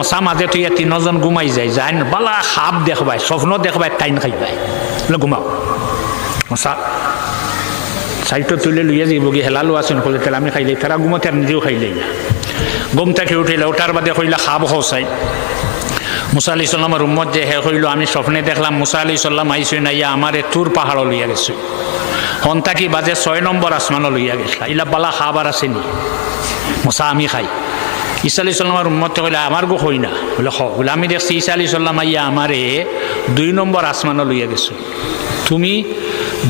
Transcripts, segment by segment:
মশা মাঝে তুই তিনজন ঘুমাই যায় যাই বালা সাপ দেখবাই স্বপ্ন দেখবাই টাইন খাইবাই ঘুমাও মশা সাইটো তুলে লইয়া যাব গিয়ে হেলালো আছেন কলে তেল আমি খাইলে তারা ঘুমতে আর নিজেও খাইলেই না ঘুম থেকে উঠিলে ওঠার বাদে কইলা খাব হসাই মুসা আলাইহিস সালামের উম্মত যে হে কইল আমি স্বপ্নে দেখলাম মুসা আলাইহিস সালাম আইছে না ইয়া আমারে তুর পাহাড় লইয়া গেছে হন্তাকি বাজে 6 নম্বর আসমান লইয়া গেছলা ইলা বালা খাবার আসেনি মুসা আমি খাই ঈসা আলাইহিস সালামের উম্মত কইলা আমার গো হই না বলে হ বলে আমি দেখছি ঈসা আলাইহিস সালাম আইয়া আমারে 2 নম্বর আসমান লইয়া গেছে তুমি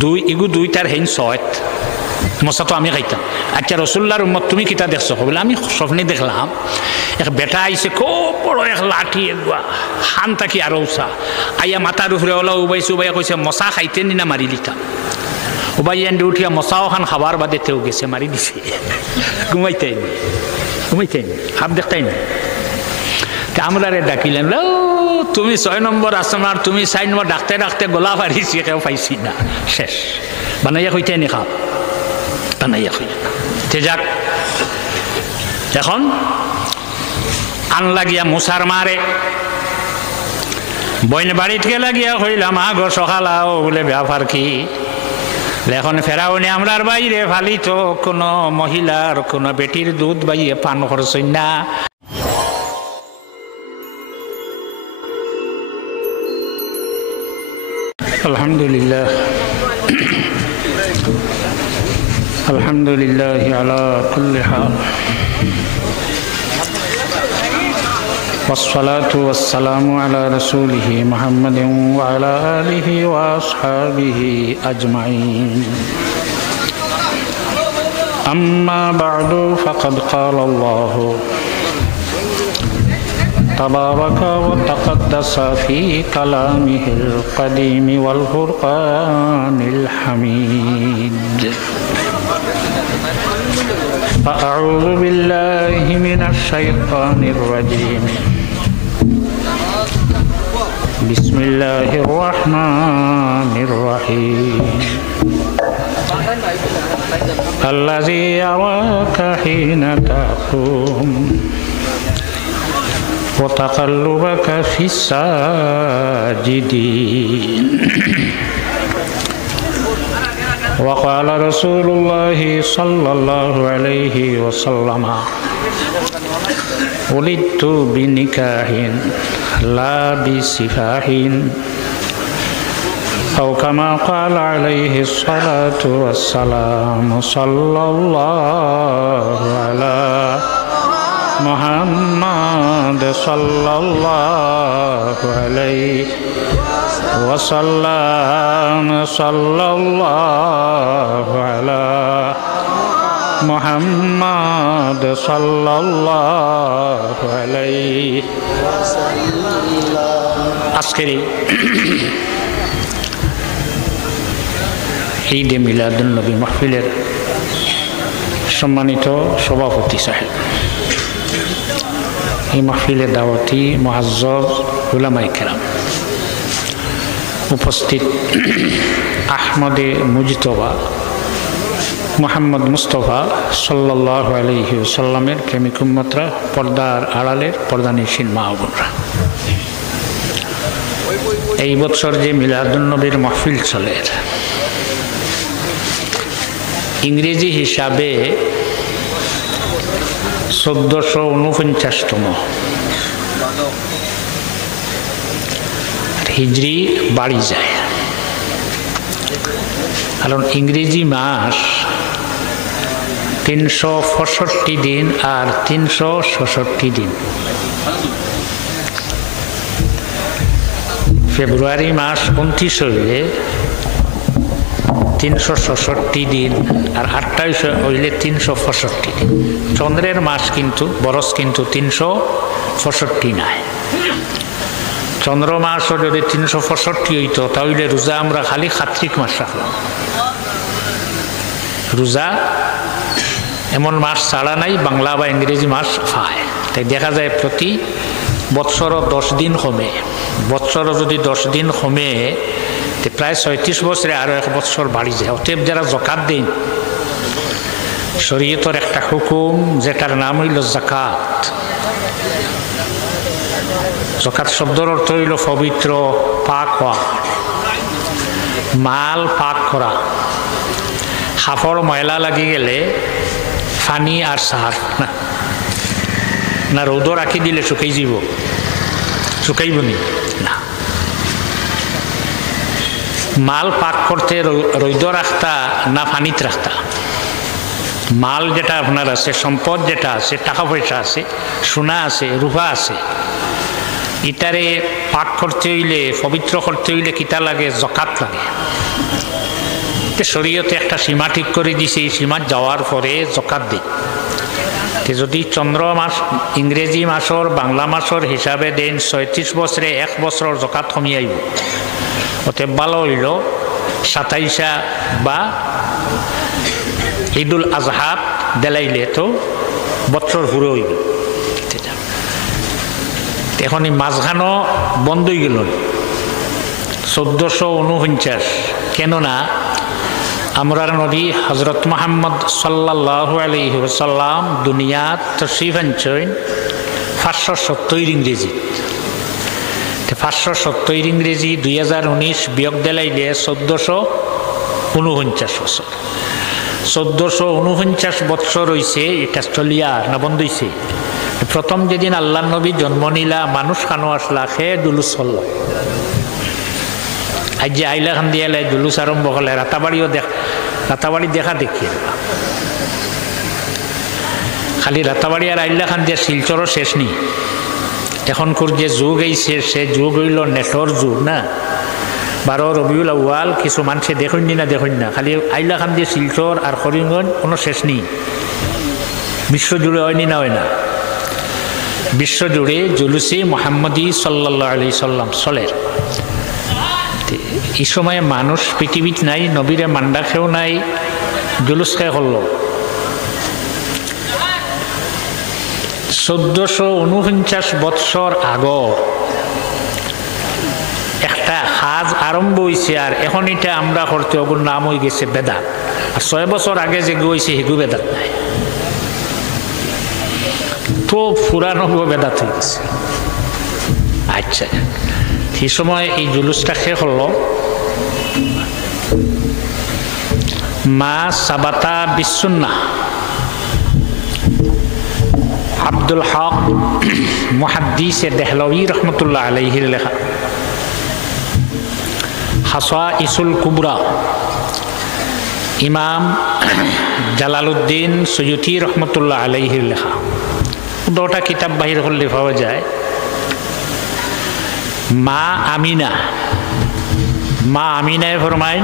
দুই তার হেন 6 মশা তো আমি খাইতাম আচ্ছা রসুল্লাহর উম্মত তুমি কিতা দেখছো বলে আমি স্বপ্নে দেখলাম এক বেটা আইছে খুব বড় এক লাঠি হান থাকি আর উষা আইয়া মাথার উপরে ওলা উবাইছে উবাইয়া কইছে মশা খাইতে নি না মারি দিতাম উবাই এন্ডে উঠিয়া মশাও খান খাবার বাদে তেও গেছে মারি দিছে ঘুমাইতেন হাত দেখতেন আমরা রে ডাকিলেন তুমি 6 নম্বর আসমান তুমি 4 নম্বর ডাকতে ডাকতে গলা ফারিছি কেউ পাইছি না শেষ বানাইয়া কইতে নি খাব বানাইয়া কই তে যাক এখন আন লাগিয়া মুসার মারে বইন বাড়িতে লাগিয়া কইলাম আগো সকালাও বলে ব্যাপার কি এখন ফেরাউনি আমরার বাইরে ফালি তো কোনো মহিলার কোনো বেটির দুধ বাইয়ে পান করছেন না আলহামদুলিল্লাহ আলহামদুলিল্লাহ আলা কুল্লি হাল والصلاة والسلام على رسوله محمد وعلى آله وأصحابه أجمعين أما بعد فقد قال الله تبارك وتقدس في كلامه القديم والفرقان الحميد فأعوذ بالله من الشيطان الرجيم بسم الله الرحمن الرحيم الذي يراك حين تقوم وتقلبك في الساجدين وقال رسول الله صلى الله عليه وسلم ولدت بنكاح لا بسفاح أو كما قال عليه الصلاة والسلام صلى الله على محمد صلى الله عليه وسلم صلى الله على محمد صلى الله عليه আজকের ঈদে মিলাদুন নবী মাহফিলের সম্মানিত সভাপতি সাহেব এই মাহফিলের দাওয়াতি মুআজ্জাজ উলামায়ে কেরাম উপস্থিত আহমদে মুজতবা মুহাম্মদ মুস্তফা সাল্লাল্লাহু আলাইহি ওয়াসাল্লামের প্রেমিক উম্মতরা পর্দার আড়ালের পর্দানিশীন মা ও বোনরা এই বছর যে মিলাদুন নবীর মাহফিল চলে ইংরেজি হিসাবে 1449তম হিজরি বাড়ি যায় কারণ ইংরেজি মাস 365 দিন আর 366 দিন ফেব্রুয়ারি মাস 29 হইলে 366 দিন আর 28 হইলে 365 দিন চন্দ্রের মাস কিন্তু বরস কিন্তু 365 নাই চন্দ্র মাস যদি 365 হইতো তাহলে রোজা আমরা খালি কার্তিক মাস রাখলাম রোজা এমন মাস ছাড়া নাই বাংলা বা ইংরেজি মাস পায় তাই দেখা যায় প্রতি বৎসর 10 দিন কমে বৎসর যদি 10 দিন কমে প্রায় 36 বছরে আরো 1 বছর বাড়ি যায় অতএব যারা যাকাত দেন শরীয়তের একটা হুকুম যেটার নাম হইল যাকাত জকাত শব্দর অর্থ হইল পবিত্র, পাক হওয়া, মাল পাক করা। হাফড় ময়লা লাগি গেলে পানি আর সার না রৌদ রাখি দিলে শুকাই যাব, শুকাইব নি না। মাল পাক করতে রৌদ রাখতা না পানিত রাখতা? মাল যেটা আপনার আছে, সম্পদ যেটা আছে, টাকা পয়সা আছে, সোনা আছে, রূপা আছে, ইটারে পাক করতে হইলে, পবিত্র করতে হইলে কিতা লাগে? জকাত লাগে। শরীয়তে একটা সীমা ঠিক করে দিছে, এই সীমা যাওয়ার পরে জকাত দিই। যদি চন্দ্র মাস ইংরেজি মাসর বাংলা মাসর হিসাবে দেন ৩৬ বছরে ১ বছরের জকাত কমি আইব। অতএব ভালো হইল ২৭ বা ঈদুল আজহাত দেলাইলে তো বছর ঘুরে হইব। এখন এই মাঝখানো বন্ধ হয়ে গেল ১৪৪৯। কেননা আমরার নবী হজরত মুহাম্মদ সাল্লাল্লাহু আলাইহি ওয়াসাল্লাম দুনিয়াত তশরিফ আনছেন ৫৭০ ইংরেজি। ৫৭০ ইংরেজি ২০১৯ বিয়োগ দেলাইলে ১৪৪৯ বছর। ১৪৪৯ বছর হয়েছে, এটা চলিয়া না বন্ধ হয়েছে? প্রথম যেদিন আল্লাহ নবী জন্ম নিলা, মানুষ খানো আসলা, সে জুলুস হল। আজ যে আইলা খান দিয়ে জুলুস আরম্ভ করলে, রাতাবাড়ি দেখা দেখি। খালি রাতাবাড়ি আর আইলা খান দিয়ে শিলচরও শেষ নেই। এখনকার যে যুগ এইছে, সে যুগ হইল নেটর যুগ না। ১২ রবিউল আউয়াল কিছু মানুষে দেখুন না, দেখুন না, খালি আইলা খান দিয়ে শিলচর আর করিমগঞ্জ কোনো শেষ নেই। বিশ্বজুড়ে হয়নি না, হয় না? বিশ্বজুড়ে জুলুসে মুহাম্মদী সাল্লাল্লাহু আলাইহি সাল্লাম চলে। এই সময়ে মানুষ পৃথিবীত নাই, নবীরে মান্ডা খেয়েও নাই, জুলুস খেয়ে করল। ১৪৪৯ বৎসর আগর একটা কাজ আরম্ভ হয়েছে, আর এখন এটা আমরা করতে ওগুর নাম হয়ে গেছে বেদাত। আর ৬ বছর আগে যে হয়েছে সেগু বেদাত নাই, তো পুরানো বেদাত হয়ে গেছে। আচ্ছা, সেই সময় এই জুলুসটা শেষ হল। মা সাবাতা বিসুন্নাহ, আব্দুল হক মুহাদ্দিসে দেহলভী রহমতুল্লাহ আলাইহির লেখা খাসাইসুল কুবরা, ইমাম জালালউদ্দিন সুয়ুতি রহমতুল্লাহ আলাইহির লেখা। 2টা কিতাব বাহির করলে পাওয়া যায়। মা আমিনায় ফরমায়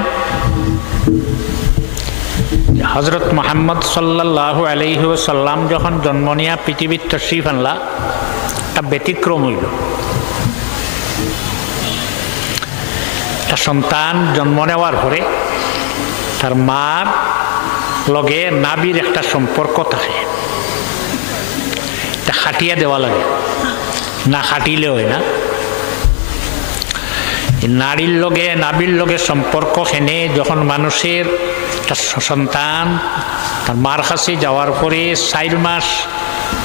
হজরত মুহাম্মদ সাল্লাল্লাহু আলাইহি ওয়াসাল্লাম যখন জন্ম নিয়া পৃথিবীর তশরিফ আনলা, তা ব্যতিক্রম হইল। একটা সন্তান জন্ম নেওয়ার পরে তার মার লগে নাবির একটা সম্পর্ক থাকে, তা খাটিয়া দেওয়া লাগে, না খাটিলে হয় না। নারীর লগে নাবির লগে সম্পর্ক খেনে যখন মানুষের সন্তান তার মার কাছে যাওয়ার পরে 4 মাস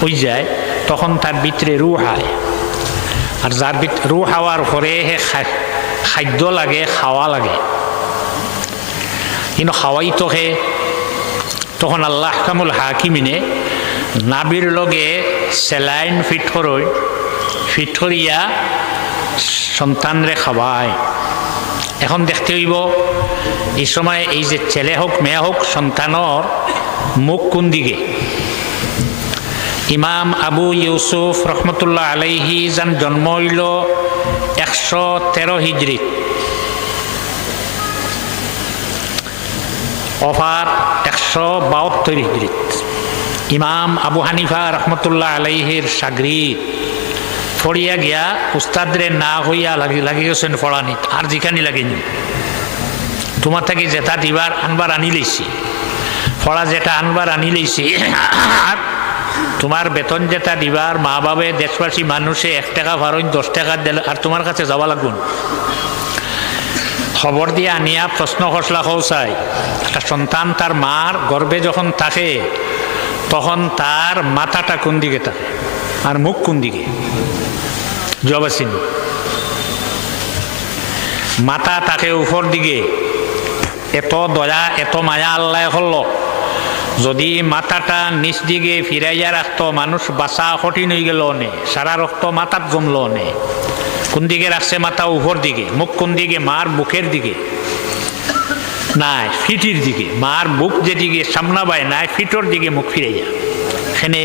হয়ে যায়, তখন তার ভিতরে রুহ হয়। আর যার রুহ হওয়ার পরে খাদ্য লাগে, খাওয়া লাগে, কিন্তু খাওয়াই তো হে। তখন আল্লাহ আহকামুল হাকিমিনে নাবির লগে স্যালাইন ফিট করিয়া সন্তানরে খাওয়ায়। এখন দেখতে হইব এই সময় এই যে ছেলে হোক মেয়ে হোক, সন্তানর মুখ কোন দিকে। ইমাম আবু ইউসুফ রহমতুল্লাহ আলাইহি যান জন্ম হইল 113 হিজরিত, ওফাত 172 হিজরিত। ইমাম আবু হানিফা রহমতুল্লাহ আলাইহির শাগরিদ, ফড়িয়া গিয়া উস্তাদরে না হইয়া লাগি গেছেন ফড়ানিত, আর যেখানে লাগেনি। তোমার থেকে যেটা দিবার আনবার আনি লইছি, ফড়া যেটা আনবার আনি লইছি, আর তোমার বেতন যেটা দিবার মা বাবা দেশবাসী মানুষে 1 টাকা ভাড়ন 10 টাকা দিল, আর তোমার কাছে যাওয়া লাগবে। খবর দিয়ে আনিয়া প্রশ্ন খসলা খোঁচাই, একটা সন্তান তার মার গর্ভে যখন থাকে তখন তার মাথাটা কোন দিকে থাকে আর মুখ কোন দিকে? জবাসিন মাথা তাকে উপর দিকে এত দয়া এত মায়া আল্লাহ হল যদি মাথাটা নিচ দিকে ফিরাইয়া রাখতো মানুষ বাঁচা কঠিন হয়ে গেল নে সারা রক্ত মাথাত জমল নে কোন দিকে রাখছে মাথা উপর দিকে মুখ কোন দিকে মার বুকের দিকে নাই ফিটির দিকে মার বুক যেদিকে সামনা বাই নাই ফিটর দিকে মুখ ফিরাইয়া সেনে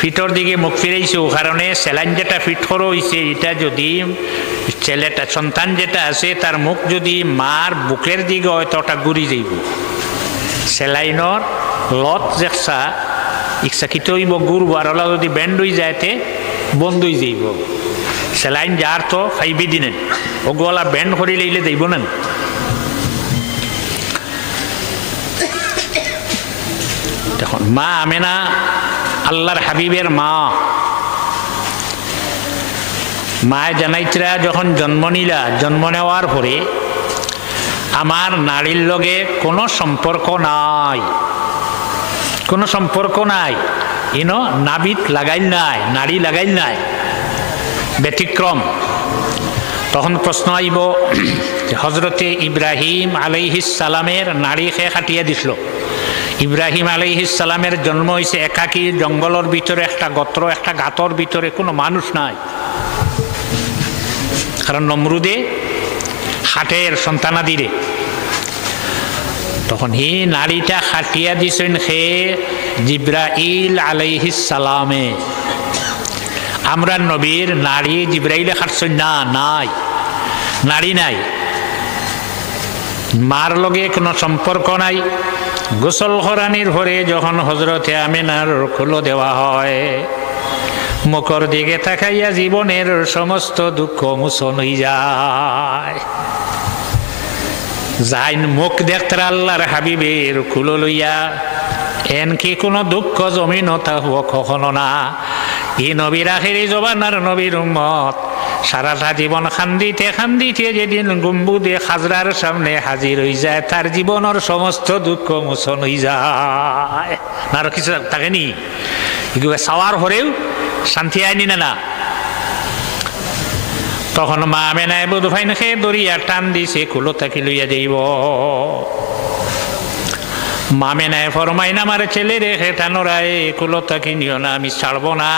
ফিটর দিকে মুখ ফিরাইছে ও কারণে স্যালাইন যেটা ফিট করা হয়েছে এটা যদি ছেলেটা সন্তান যেটা আছে তার মুখ যদি মার বুকের দিকে হয় তো ওটা ঘুরি যাইব স্যালাইনর লত যেসা ইচ্ছাকৃত হইব ঘুরব আর ওলা যদি ব্যান্ড হয়ে যায়তে বন্ধ হয়ে যাইব স্যালাইন যার তো ফাইভে দিনেন ওগুলা ব্যান্ড করে লইলে যাইব না দেখুন মা আমেনা আল্লাহর হাবিবের মা মায় জানাইতরা যখন জন্ম নিলা জন্ম নেওয়ার পরে আমার নারীর লগে কোনো সম্পর্ক নাই কোনো সম্পর্ক নাই ইনো নাবিত লাগাইল নাই নারী লাগাইল নাই ব্যতিক্রম তখন প্রশ্ন আইব হজরতে ইব্রাহিম আলাইহিস সালামের নারী খেয়ে খাটিয়া দিছিল ইব্রাহিম আলাইহিস সালামের জন্ম হয়েছে একাকী জঙ্গলের ভিতরে একটা গোত্র একটা গাতর ভিতরে কোনো মানুষ নাই কারণ নমরুদে হাটের সন্তানাদিরে তখন হি নারীটা খাটিয়া দিছেন সে জিব্রাইল আলাইহিস সালামে আমরা নবীর নারী জিব্রাইলে খাটছেন না নাই নারী নাই মার লগে কোনো সম্পর্ক নাই গোসল করানির পরে যখন হজরতে আমিনার খুলো দেওয়া হয় মুখর দিকে তাকাইয়া জীবনের সমস্ত দুঃখ মোচন হয়ে যায় যাইন মুখ দেখতে আল্লাহর হাবিবের খুলো লইয়া এনকি কোনো দুঃখ জমিন থাকব কখনো না ই নবীর আখেরি জবানার নবীর উম্মত সারাটা জীবন খান্দিতে খান্দিতে যেদিন গম্বুদে খাজরার সামনে হাজির হয়ে যায় তার জীবনের সমস্ত দুঃখ মোচন হয়ে যায় না আর কিছু থাকেনি সাওয়ার হরেও শান্তি আইনি না তখন মা আমেনায় বুধ ফাইন খেয়ে দরিয়া টান দিছে কুলো তাকি লইয়া যাইব মামেনায় ফরমাইন আমার ছেলে রেখে টানোরায় কুলো তাকি নিও না আমি ছাড়বো না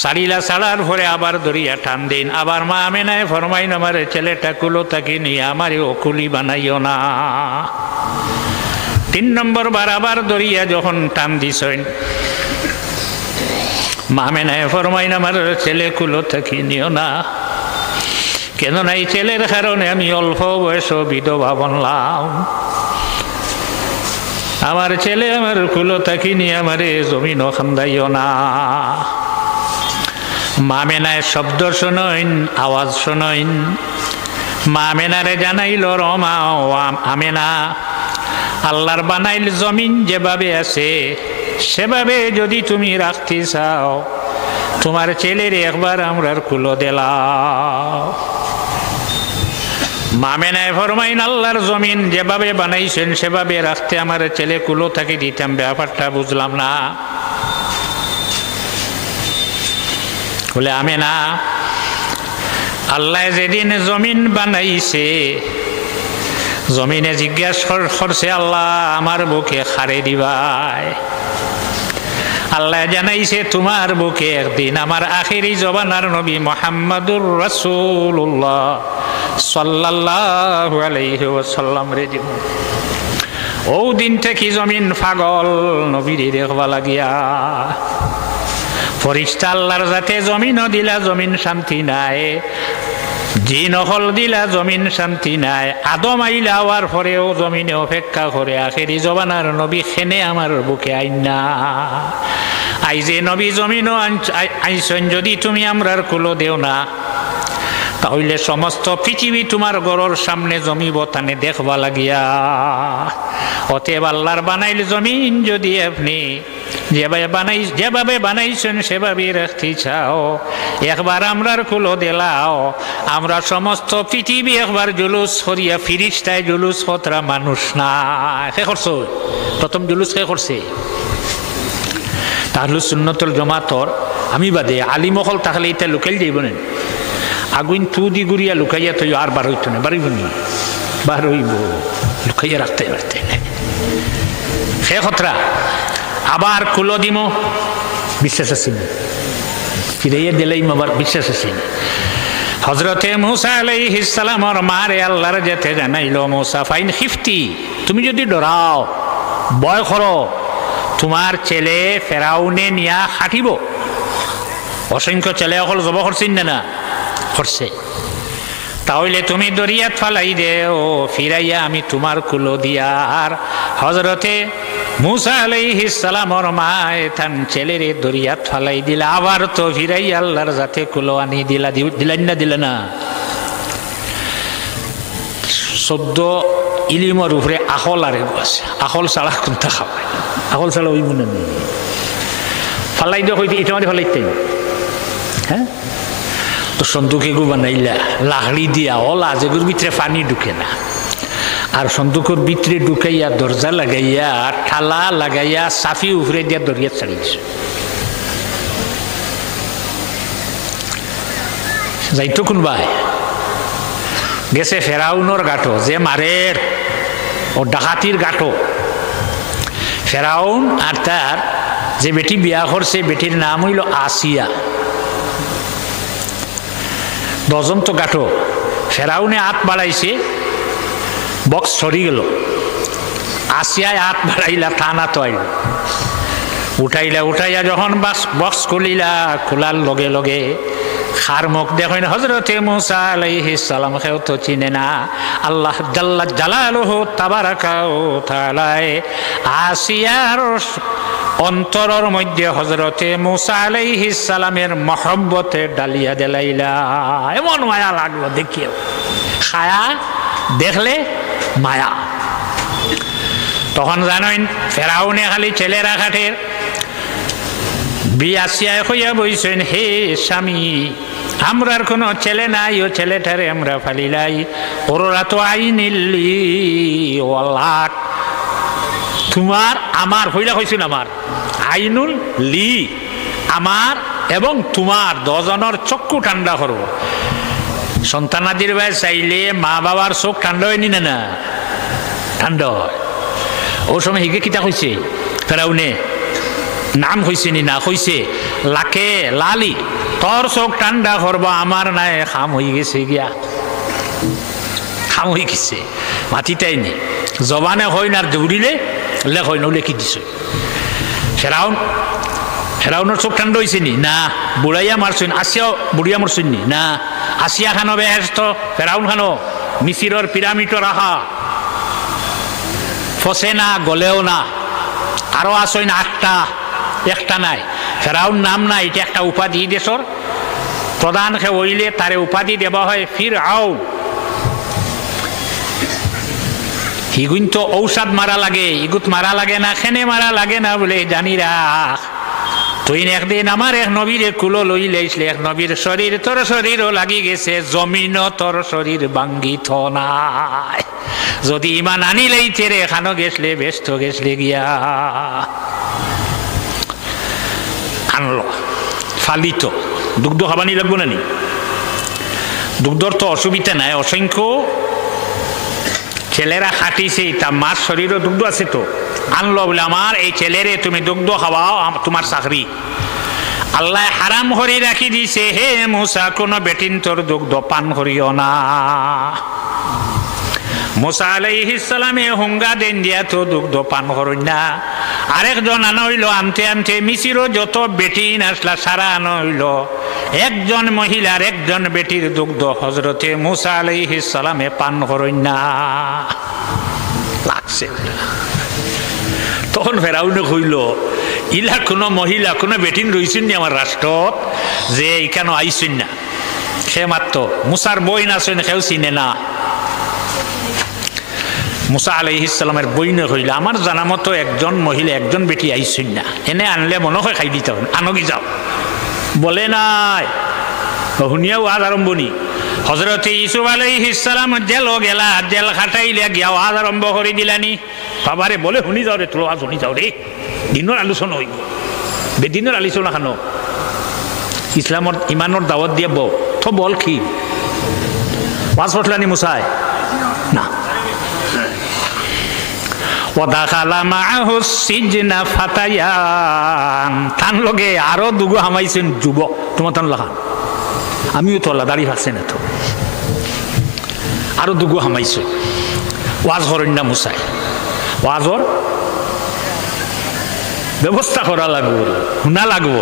সারিলা ছাড়ার পরে আবার দরিয়া টান দিন আবার মা আমেনায় ফরমাইন আমার ছেলেটা কুলো তাকি নিয়ে আমার অকুলি বানাইও না 3 নম্বর বার আবার দরিয়া যখন টান দিছেন মামেনায় ফরমাইন আমার ছেলে কুলো থাকি নিও না কেন নাই ছেলের কারণে আমি অল্প বয়স বিধবা বনলাম আমার ছেলে আমার কুলো থাকি নিয়ে আমারে জমিনও খান্দাইও না মামেনায় শব্দ শোনইন আওয়াজ শোনইন মামেনারে জানাইল রমা আমেনা আল্লাহর বানাইল জমিন যেভাবে আছে সেভাবে যদি তুমি রাখতে চাও তোমার ছেলের একবার আমরার কুলো দিলাও মামেনায় ফরমাইন আল্লাহর জমিন যেভাবে বানাইছেন সেভাবে রাখতে আমার ছেলে কুলো থাকি দিতাম ব্যাপারটা বুঝলাম না বলে আমেনা আল্লাহ যেদিন জমিন বানাইছে জমিনে জিজ্ঞাসা করছে আল্লাহ আমার বুকে খারে দিবাই আল্লাহ জানাইছে তোমার বুকে একদিন আমার আখিরি জবানার নবী মুহাম্মাদুর রাসূলুল্লাহ সাল্লাল্লাহু আলাইহি ওয়াসাল্লাম রে দিব ও দিন থেকে জমিন পাগল নবীরে দেখবা লাগিয়া ফরিস্তা আল্লাহর যাতে জমিনও দিলা জমিন শান্তি নাই জিন হল দিলা জমিন শান্তি নাই আদম আইলা হওয়ার পরেও জমিনে অপেক্ষা করে আখেরি জবানার নবী খেনে আমার বুকে আইনা আইজে নবী জমিনও আইসন যদি তুমি আমরার কুলো দেও না তাহলে সমস্ত পৃথিবী তোমার ঘরের সামনে জমিব তানে দেখবা লাগিয়া অতএব আল্লাহর বানাইল জমিন যদি আপনি যেভাবে বানাইছেন সেভাবে রাখতে চাও একবার আমরার কুলো দিলাও আমরা সমস্ত পৃথিবী একবার জুলুস করিয়া ফিরিস্তায় জুলুস কতরা মানুষ না কে করছো প্রথম জুলুস কে করছে তাহলে সুন্নতুল জামাতর আমি বাদে আলিমহল থাকলে এটা লুকাই যাইব না আগুন তু দি গুড়িয়া লুকাইয়া তো আর বার হইতো না বাড়িব নি বার হইব লুকাইয়া রাখতে পারতে না সে খতরা আবার কুলো দিম বিশ্বাস আছে ফিরাইয়া দিলাইম আবার বিশ্বাস আছে হযরতে মুসা আলাইহিস সালামর মারে আল্লাহর যেতে জানাইলো মুসা ফাইন খিফতি তুমি যদি ডরাও ভয় করো তোমার ছেলে ফেরাউনে নিয়া খাটিব অসংখ্য ছেলে অকল জব করছেন না করছে তাহলে তুমি দরিয়াত ফালাই দেও ফিরাইয়া আমি তোমার কুলো দিয়ার হযরতে মুসা আলাইহিস সালামর মা এথান ছেলেরে দরিয়াত ফালাই দিলা আবার তো ফিরাইয়া আল্লাহর জাতে কুলো আনি দিলেন না শব্দ ইলিমর উপরে আখল আর আছে আখল ছাড়া কোনটা খাওয়ায় আখল ছাড়া ওই মনে নেই ফালাই দেওয়া হইতে এটা মানে ফালাইতে হ্যাঁ তো সন্দুকে গু বানাইলা লাহড়ি দিয়া ওলা যেগুর ভিতরে পানি ঢুকে না আর সন্দুকের ভিতরে ঢুকাইয়া দরজা লাগাইয়া ঠালা লাগাইয়া সাফি উপরে দিয়া দরিয়া ছাড়িয়েছে যাইতো কোনবাই গেছে ফেরাউনর গাটো যে মারের ও ডাকাতির গাটো ফেরাউন আর তার যে বেটি বিয়া করছে বেটির নাম হইল আসিয়া দজন তো গাটো ফেরাউনে হাত বাড়াইছে বক্স সরি গেল আসিয়ায় হাত বাড়াইলা থানা তো আইল উঠাইয়া যখন বক্স খুলিলা খোলার লগে লগে খার মুখ দেখেন হযরতে মুসা আলাইহিস সালাম কেউ তো চিনে না আল্লাহ জাল্লা জালালুহু তাবারাকা ওয়া তাআলা আসিয়ার অন্তরের মধ্যে হযরতে মুসা আলাইহিস সালামের মহব্বতে ডালিয়া দেলাইলা এমন মায়া লাগলো দেখিও খায়া দেখলে মায়া তখন জানেন ফেরাউনে খালি ছেলেরা খাটের বিয়াসিয়ায় হইয়া বইছেন হে স্বামী আমরার কোনো ছেলে নাই ও ছেলেটারে আমরা ফালিলাই ওরা তো আইনিল্লি ওয়ালাক তোমার আমার হইলা হইছেন আমার আইনুল লি আমার এবং তোমার দজনের চক্ষু ঠান্ডা করবো সন্তানাদির ভাই চাইলে মা বাবার চোখ ঠান্ডা হয়নি না ঠান্ডা হয় ও সময় হিগে কিতা হয়েছে ফেরাউনে নাম হয়েছে নি না হয়েছে লাকে লালি তোর চোখ ঠান্ডা করবা আমার নাই খাম হয়ে গেছে গিয়া খাম হয়ে গেছে মাটিটাই নি জবানে হয় না আর দৌড়িলে লেখ হয় নলে কি দিছে ফেরাউনের চোখ ঠান্ডা হয়েছে নি না বুড়াইয়া মারছেন আসিয়াও বুড়িয়া মারছেন নি না আসিয়া খানো বেহেস্ত ফেরাউন খানো মিসিরর পিরামিডও রাখা ফসে না গলেও না আরো আসইন আটটা একটা নাই ফেরাউন নাম নাই এটা একটা উপাধি দেশর প্রধান খে হইলে তারে উপাধি দেওয়া হয় ফিরআউন হিগুন তো ঔষধ মারা লাগে ইগুত মারা লাগে না খেনে মারা লাগে না বলে জানি রাখ তুই একদিন আমার এক নবীর কুলো লইলেইছিলে এক নবীর শরীর তোর শরীরও লাগি গেছে জমিন তোর শরীর ভাঙ্গিত নাই যদি ইমান আনিলেই তেরে খানো গেছলে ব্যস্ত গেছলে গিয়া আনলো ফালিত দুগ্ধ খাবানি লাগবো না নি দুগ্ধর তো অসুবিধা নাই অসংখ্য ছেলেরা খাটিছে তা মার শরীরও দুগ্ধ আছে তো আনলো বলে আমার এই ছেলেরে তুমি দুগ্ধ খাওয়াও তোমার চাকরি আল্লাহ হারাম করে রাখি দিছে হে মুসা কোনো বেটিন তোর দুগ্ধ পান করিও না মুসা আলাইহিস সালামে হুঙ্গা দেন দিয়া তো দুগ্ধ পান করেন না আরেকজন আনা হইল আনতে আনতে মিশিরও যত বেটিন আসলা সারা আনা হইল একজন মহিলার একজন বেটির দুগ্ধ হযরতে মুসা আলাইহিস সালামে পান করেন না লাগছে তখন ফেরাউনে কইল ইলা কোনো মহিলা কোনো বেটিন রইছেন নি আমার রাষ্ট্রত যে এখানে আইছেন না সে মাত্র মুসার বইন আছেন কেউ চিনে না মুসা আলাইহিস সালামের বইনে কইল আমার জানা মতো একজন মহিলা একজন বেটি আইছেন না এনে আনলে মনে হয় খাই দিতে হবে আনগি যাও বলে নাই শুনিয়াও আজ আরম্ভনি হযরতে ইউসুফ আলাইহিস সালাম জেল গেলা জেল খাটাইলে গিয়া আজ আরম্ভ করে দিলানি বাবারে বলে শুনি যাও রে তোর আজ শুনি যাও রে দিনের আলোচনা হইব বেদিনের আলোচনা খানো ইসলামর ইমানোর দাওয়াত দিয়ে বউ তো বল কি ওয়াজ পড়লানি মুসায় না ওয়াদাখালা মাআহু সিজনা ফাতায়ান তান লগে আরো দুগো হামাইছেন যুবক তোমার তান লাগা আমিও তো দাড়ি ফাকছে না তো আরো দুগো হামাইছে ওয়াজ করেন না মুসাই ওয়াজর ব্যবস্থা করা লাগবো শুনা লাগবো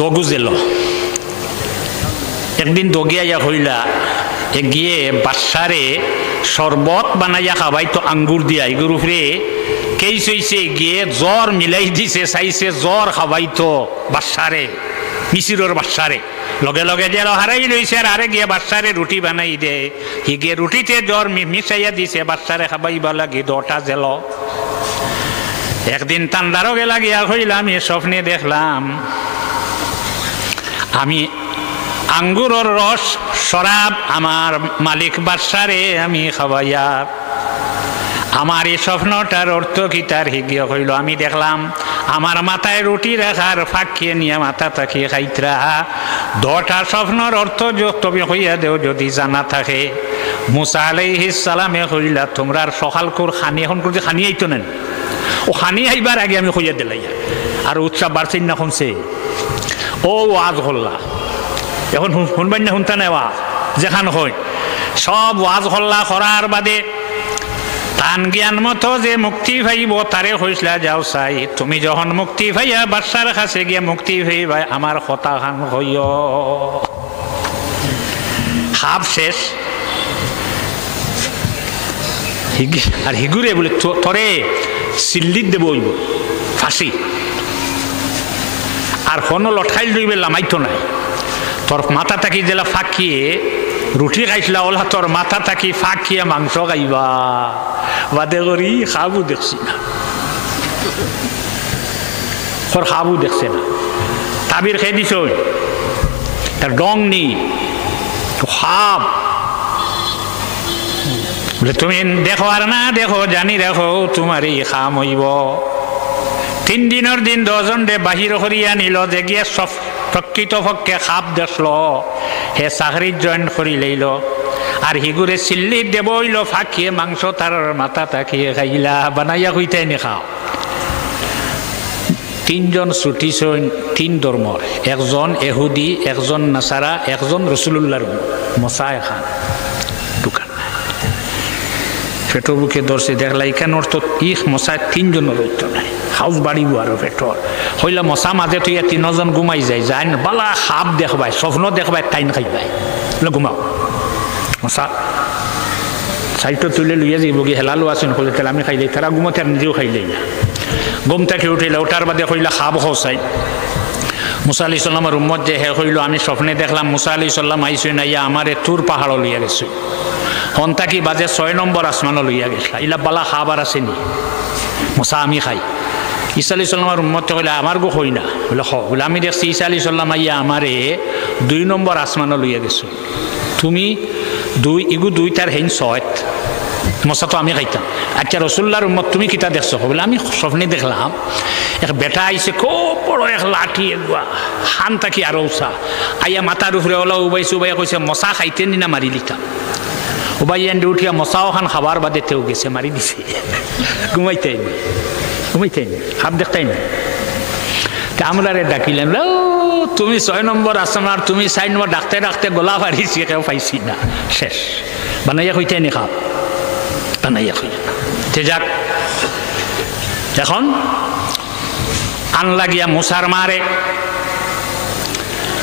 দগু জেল একদিন দগিয়া হইলা গিয়ে বাচ্চারে শরবত বানাইয়া খাবাই তো আঙ্গুর দিয়া এগুর উপরে কেই চইছে গিয়ে জ্বর মিলাই দিছে চাইছে জ্বর খাবাই তো বাচ্চারে মিশিরর বাচ্চারে লগে লগে যে হারাই লইছে আর আরে গিয়ে বাচ্চারে রুটি বানাই দে হি গিয়ে রুটিতে জ্বর মিশাইয়া দিছে বাচ্চারে খাবাইবা লাগি দটা জেল একদিন তান্ডারও গেলা গিয়া হইলাম আমি স্বপ্নে দেখলাম আমি আঙ্গুরের রস শরাব আমার মালিক বাদশারে আমি খাওয়াইয়া আমার এই স্বপ্নটার অর্থ কি তার হিগিয়া হইল আমি দেখলাম আমার মাথায় রুটি রাখার ফাঁকিয়ে নিয়ে মাথা তাকিয়ে খাইতরা দটা স্বপ্নর অর্থ তুমি হইয়া দেও যদি জানা থাকে মুসা আলাইহিস সালামে হইলা তোমরা সকাল কর খানি এখন করতে খানি আইতো নেন ও খানি আইবার আগে আমি হইয়া দিলাইয়া আর উৎসাহ বাড়ছেন না শুনছে ও ওয়াজ হল্লা এখন শুনবেন না শুনতে নেওয়া যেখান হয় সব ওয়াজ হল্লা করার বাদে তান জ্ঞান মতো যে মুক্তি পাইব তারে হইসলা যাও চাই তুমি যখন মুক্তি পাইয়া বাচ্চার কাছে গিয়ে মুক্তি পাইবা আমার কথা খান হইয় হাফ শেষ আর হিগুরে বলে তোরে সিল্লিত দেব ফাঁসি আর কোনো লঠাইল রইবে লামাইতো নাই তোর মাথা থাকি জেলা ফাঁকিয়ে রুটি খাইছিলা ওলা তোর মাথা থাকি ফাঁকিয়ে মাংস খাইবা বাদে করি খাবো দেখছি না তোর খাবো দেখছে না তাবির খেয়ে দিছ তার ডং নি খাব বলে তুমি দেখো আর না দেখো জানি দেখো তোমারই খাম হইব 3 দিনের দিন 10 জন দে বাহির করিয়া নিল যে গিয়ে সব প্রকৃত পক্ষে খাপ দেখল হে চাকরি জয়েন করি লইল আর হিগুরে চিল্লি দেব হইল ফাঁকিয়ে মাংস তার মাথা তাকিয়ে খাইলা বানাইয়া হইতাই নি খাও 3 জন ছুটি 3 ধর্মর একজন এহুদি একজন নাসারা একজন রসুলুল্লাহর মশায় খান দোকান পেটর বুকে ধরছে দেখলা এখানোর তো মশায় 3 জনের উত্তর নাই হাউস বাড়িব আর পেটর হইলা মশা মাঝে তুই 3 জন ঘুমাই যায় যাই না বালা সাপ দেখবাই স্বপ্ন দেখবাই টাইন খাইবাই ঘুমাও মশা সাইটো তুলে লইয়া যাইব গিয়ে হেলালো আসেন কলে তেল আমি খাইলে তারা ঘুমাতে আর নিজেও খাইলেই না ঘুম থেকে উঠিলে ওঠার বাদে হইলা খাব খাওয়াই মুসা আলাইহিস সালামের উম্মত যে হে হইল আমি স্বপ্নে দেখলাম মুসা আলাইহিস সালাম আইসই না ইয়া আমারে তুর পাহাড় লইয়া গেছে হন্তাকি বাজে 6 নম্বর আসমানও লইয়া গেছিলা ইলা বালা খাবার আসেনি মুসা আমি খাই ঈসা আলাইহিস সালামের উম্মত কইলা আমার গো হই না বলে হ বলে আমি দেখছি ঈসা আলাইহিস সালাম আইয়া আমারে 2 নম্বর আসমানও লইয়া গেছো তুমি 2 তার হেন 6 মশা তো আমি খাইতাম আচ্ছা রসুল্লাহর উম্মত তুমি কিতা দেখছো বলে আমি স্বপ্নে দেখলাম এক বেটা আইসে খুব বড় এক লাঠি এগুয়া হান থাকি আরো উষা আইয়া মাথার উপরে ওলা উবাইছে উবাইয়া কইছে মশা খাইতেন না মারি লিতাম উবাইয়া উঠিয়া মশাও খান খাবার বাদে তেও গেছে মারি দিছে ঘুমাইতেন হাত দেখতেই না আমরা রে ডাকিলেন তুমি 6 নম্বর আসমান আর তুমি 4 নম্বর ডাকতে ডাকতে গলা ফাড়িছি কেউ পাইছি না শেষ বানাইয়া কইতে নি খাপ বানাইয়া কই তে যাক এখন আন লাগিয়া মুসার মারে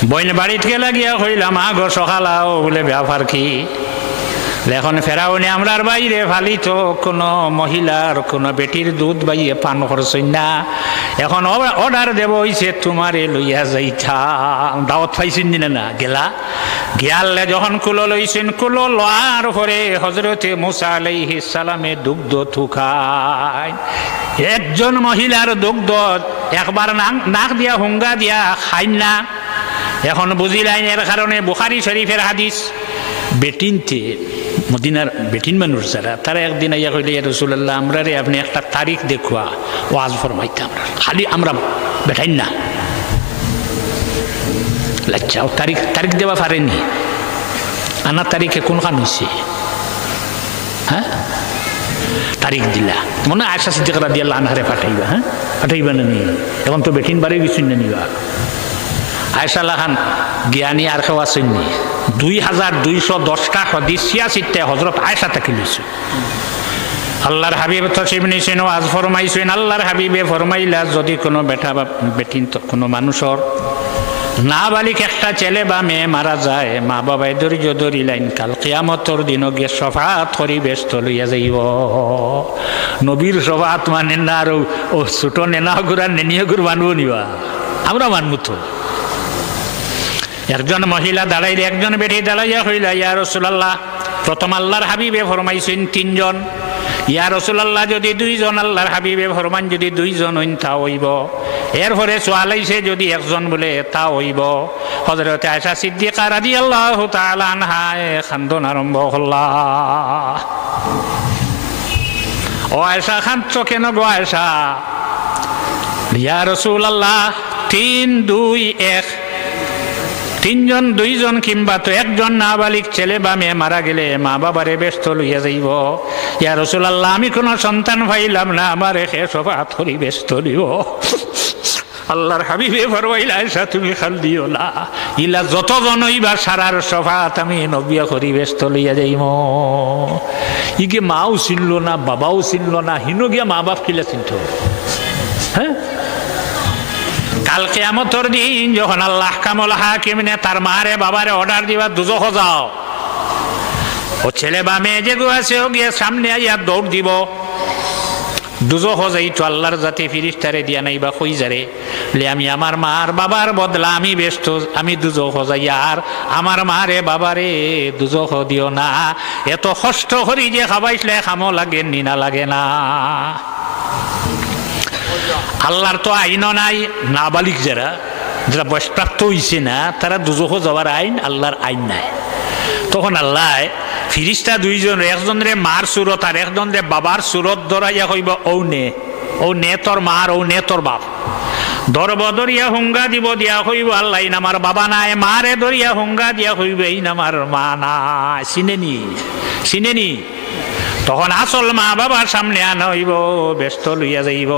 বইন বাড়িতে লাগিয়া কইলাম আগো সকালাও বলে ব্যাপার কি এখন ফেরাউনি আমরার বাইরে ফালিত কোনো মহিলার কোনো বেটির দুধ বাইয়ে পান করছেন না এখন অর্ডার দেব হইছে তোমারে লইয়া যাইতা দাওয়াত পাইছেন না গেলা গিয়ালে যখন কুলো লইছেন কুলো লওয়ার পরে হযরতে মুসা আলাইহিস সালামে দুগ্ধ থুকায় একজন মহিলার দুগ্ধ একবার নাক দিয়া হুঙ্গা দিয়া খাইন না এখন বুঝিলাইন এর কারণে বুখারী শরীফের হাদিস বেটিনতে মদিনার বেটিন মানুষ যারা তারা একদিন আইয়া কইলে ইয়া রাসূলুল্লাহ আমরা রে আপনি একটা তারিখ দেখুয়া ওয়াজ ফরমাইতে আমরা খালি আমরা বেটাইন না লাচ্চাও তারিখ তারিখ দেওয়া পারেনি আনা তারিখে কোনখান হয়েছে হ্যাঁ তারিখ দিলা মনে আয়সা সিদ্দিকা রাদিয়াল্লাহু আনহারে পাঠাইবা হ্যাঁ পাঠাইবা না নি এখন তো বেটিন বাড়ি গেছেন না নিবা আয়সা লাহান জ্ঞানী আর কেউ আসেননি 2210টা হাদিস 86টা হযরত আয়েশা থেকে লইছে আল্লাহর হাবিব তশরিফ নিছেন ওয়াজ ফরমাইছেন আল্লাহর হাবিবে ফরমাইলা যদি কোনো বেটা বা বেটিন কোনো মানুষের নাবালিক একটা ছেলে বা মেয়ে মারা যায় মা বাবাই ধৈর্য ধরিলেন কাল কিয়ামতের দিন গিয়ে শফাত করি ব্যস্ত লইয়া যাইব নবীর শফাত মানে না আর ও ছোট নেনা গুড়া নেনিয়ে গুড় মানব নিবা আমরা মানব তো একজন মহিলা দাঁড়াইলে একজন বেটি দাঁড়াইয়া হইলা ইয়া রাসূলুল্লাহ প্রথম আল্লাহর হাবিবে ফরমাইছেন 3 জন ইয়া রাসূলুল্লাহ যদি 2 জন আল্লাহর হাবিবে ফরমান যদি 2 জন হইন তা হইব এরপরে সোয়ালাইছে যদি একজন বলে তা হইব হযরত আয়েশা সিদ্দিকা রাদিয়াল্লাহু তাআলা আনহা খান্দন আরম্ভ হল্লা ও আয়েশা খানছো কেন গো আয়েশা ইয়া রাসূলুল্লাহ 3 2 1 3 জন 2 জন কিংবা তো একজন নাবালিক ছেলে বা মেয়ে মারা গেলে মা বাবারে ব্যস্ত লইয়া যাইব ইয়া রাসূলুল্লাহ আমি কোনো সন্তান পাইলাম না আমারে কে শফাত করি ব্যস্ত দিও আল্লাহর হাবিবে ফরমাইলা আয়েশা তুমি খাল দিও না ইলা যতজন হইবা সারার শফাত আমি নবিয়া করি ব্যস্ত লইয়া যাইম ইগে মাও ছিল না বাবাও ছিল না হিনো গিয়া মা বাপ কিলা চিনত হ্যাঁ কাল কিয়ামতের দিন যখন আল্লাহ কামুল হাকিমনে তার মারে বাবারে অর্ডার দিবা দুজখ যাও ও ছেলে বা মেয়ে যে আছে ও গিয়ে সামনে আইয়া দৌড় দিব দুজখ যাইতো আল্লাহর জাতি ফিরিস্তারে দিয়া নাইবা কই যারে লে আমি আমার মার বাবার বদলা আমি ব্যস্ত আমি দুজখ যাই আর আমার মারে বাবারে দুজখ দিও না এত কষ্ট করি যে খাবাইলে খামো লাগে নিনা লাগে না আল্লাহর তো আইন নাই নাবালিক যারা যারা বয়সপ্রাপ্ত হইছে না তারা দুজখ যাওয়ার আইন আল্লাহর আইন নাই তখন আল্লাহ ফিরিস্তা 2 জন একজনরে মার সুরত আর একজনরে বাবার সুরত ধরাইয়া কইব ও নে তোর মার ও নে তোর বাপ ধরব ধরিয়া হুঙ্গা দিব দিয়া কইব আল্লাহ ইন আমার বাবা নাই মারে ধরিয়া হুঙ্গা দিয়া কইব ইন আমার মা নাই চিনেনি তখন আসল মা বাবার সামনে আনা হইব ব্যস্ত লইয়া যাইব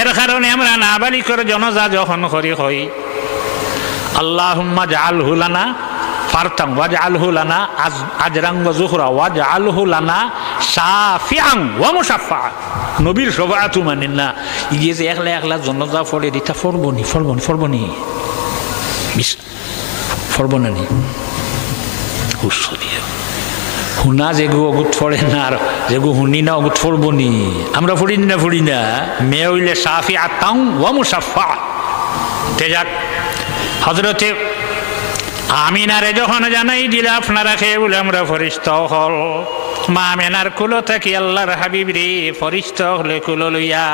এর কারণে আমরা নাবালিকের জনজা যখন করি হই আল্লাহুম্মা জাআলহু লানা ফারতাম ওয়াজআলহু লানা আজরান ওয়া যুখরা ওয়াজআলহু লানা শাফিআন ওয়া মুশাফফা নবীর শফাআতু মানেন না ইয়ে যে একলা একলা জনজা পড়ে দিতা ফরবনি ফরবনানি হুসদিয়া হুনা যেগু অগুত ফড়ে না আর যেগু হুনি না অগুত ফড়বনি আমরা ফড়ি না মেয়ে হইলে শাফিআতান ওয়া মুশাফফা তেজাক হযরতে আমিনারে যখন জানাই দিলে আপনারা খেয়ে বলে আমরা ফরিস্তা হল মা আমিনার কুলো থাকি আল্লাহর হাবিব রে ফরিস্তা হলে কুলো লইয়া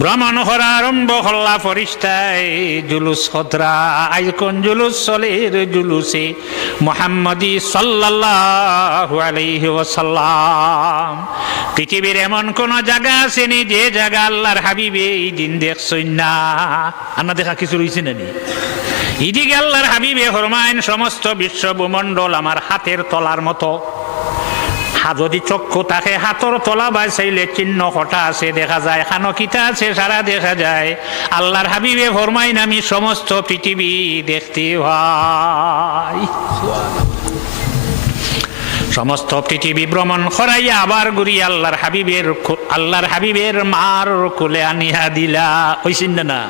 ভ্রমণ করা আরম্ভ হল্লা ফরিস্তায় জুলুস হতরা আজ কোন জুলুস চলের জুলুসে মুহাম্মদি সাল্লাল্লাহু আলাইহি ওয়াসাল্লাম পৃথিবীর এমন কোন জায়গা আছে নি যে জায়গা আল্লাহর হাবিবে এই দিন দেখছই না আনা দেখা কিছু রইছে না নি এদিকে আল্লাহর হাবিবে ফরমায়েন সমস্ত বিশ্ব ভূমণ্ডল আমার হাতের তলার মতো যদি চক্ষু তাকে হাতর তলা বাইসাইলে চিহ্ন কটা আছে দেখা যায় খানো কিতা আছে সারা দেখা যায় আল্লাহর হাবিবে ফরমাইন আমি সমস্ত পৃথিবী দেখতে ভাই সমস্ত পৃথিবী ভ্রমণ করাইয়া আবার ঘুরি আল্লাহর হাবিবের মার কোলে আনিয়া দিলা হইছেন না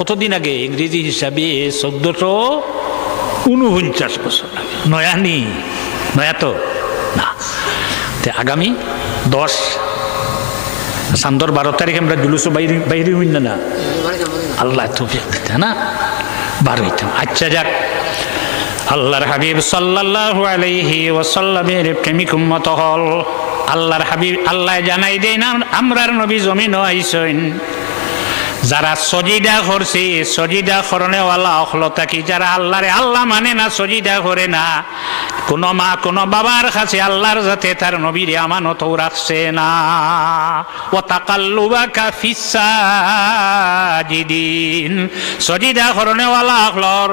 কতদিন আগে ইংরেজি হিসাবে 1449 বছর আগে নয়া তো না আগামী 10 সান্দর 12 তারিখে আমরা জুলুস বাইরে হইন না আল্লাহ তৌফিক দিতে না বার হইতাম আচ্ছা যাক আল্লাহর হাবিব সাল্লাল্লাহু আলাইহি ওয়াসাল্লামের প্রেমিক উম্মত হল আল্লাহর হাবিব আল্লাহ জানাই দেন আমরার নবী জমিন আইছেন যারা সজিদা করছে সজিদা করনেওয়ালা অখলতা কি যারা আল্লাহরে আল্লাহ মানে না সজিদা করে না কোনো মা কোনো বাবার কাছে আল্লাহর যাতে তার নবীরে আমানতও রাখছে না ও তাকাল্লুবাকা ফিস সাজিদিন সজিদা করনেওয়ালা অখলর